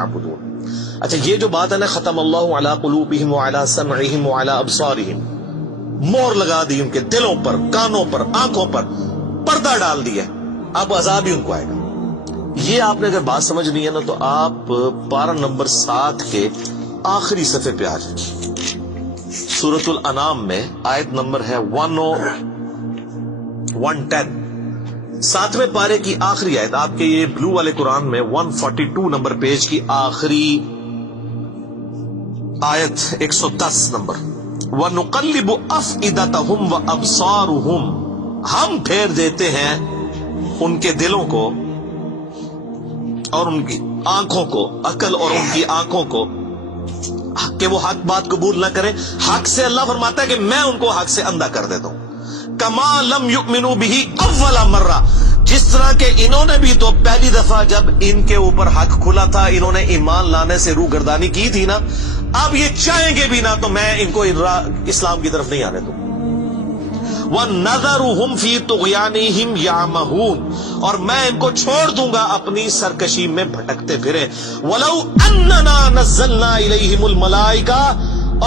يعبدون. اچھا یہ جو بات ہے نا ختم اللہ علی قلوبہم وعلی سمعہم وعلی ابصارہم، مور لگا دی ان کے دلوں پر، کانوں پر، آنکھوں پر، پردہ ڈال دیا، اب عذاب ہی ان کو آئے گا. یہ آپ نے اگر بات سمجھنی ہے نا تو آپ پارہ نمبر 7 کے آخری صفحے پہ آ جائیں. سورۃ الانعام میں آیت نمبر ہے 110، 7ویں پارے کی آخری آیت. آپ کے یہ بلو والے قرآن میں 142 نمبر پیج کی آخری آیت 110 نمبر. وَنُقَلِّبُ أَفْئِدَتَهُمْ وَأَبْصَارُهُمْ، ہم پھیر دیتے ہیں ان کے دلوں کو اور ان کی آنکھوں کو، عقل اور ان کی آنکھوں کو، کہ وہ حق بات قبول نہ کریں. حق سے اللہ فرماتا ہے کہ میں ان کو حق سے اندھا کر دیتا ہوں. کما لم یؤمنوا بہ اول مرہ، جس طرح کہ انہوں نے بھی تو پہلی دفعہ جب ان کے اوپر حق کھلا تھا انہوں نے ایمان لانے سے روگردانی کی تھی نا، اب یہ چاہیں گے بھی نہ تو میں ان کو اسلام کی طرف نہیں آنے دوں. وَنَذَرُهُمْ فِي طُغْيَانِهِمْ يَعْمَهُونَ، اور میں ان کو چھوڑ دوں گا اپنی سرکشی میں بھٹکتے پھرے. وَلَوْ أَنَّنَا نَزَّلْنَا إِلَيْهِمُ الْمَلَائِكَةَ،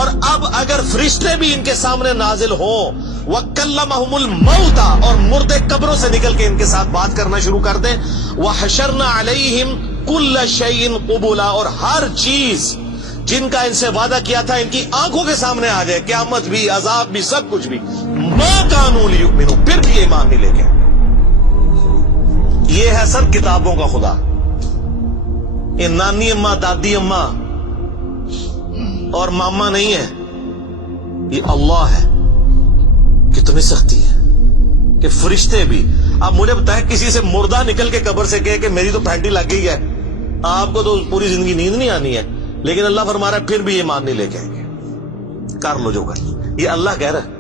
اور اب اگر فرشتے بھی ان کے سامنے نازل ہوں، وَكَلَّمَهُمُ الْمَوْتَى، اور مردے قبروں سے نکل کے ان کے ساتھ بات کرنا شروع کر دیں. وَحَشَرْنَا عَلَيْهِمْ كُلَّ شَيْءٍ قُبُولًا، اور ہر چیز جن کا ان سے وعدہ کیا تھا ان کی آنکھوں کے سامنے آ جائے، قیامت بھی، عذاب بھی، سب کچھ بھی. ما كانوا ليؤمنوا، پھر بھی ایمان نہیں لے کے. یہ ہے سر کتابوں کا خدا. یہ نانی اماں، دادی اماں اور ماما نہیں ہے، یہ اللہ ہے. کتنی سختی ہے کہ فرشتے بھی. اب مجھے بتائیں کسی سے مردہ نکل کے قبر سے کہے کہ میری تو پھینٹی لگ گئی ہے، آپ کو تو پوری زندگی نیند نہیں آنی ہے، لیکن اللہ فرما رہا ہے پھر بھی ایمان نہیں لے کے آئیں گے. کر لو جو کر. یہ اللہ کہہ رہا ہے.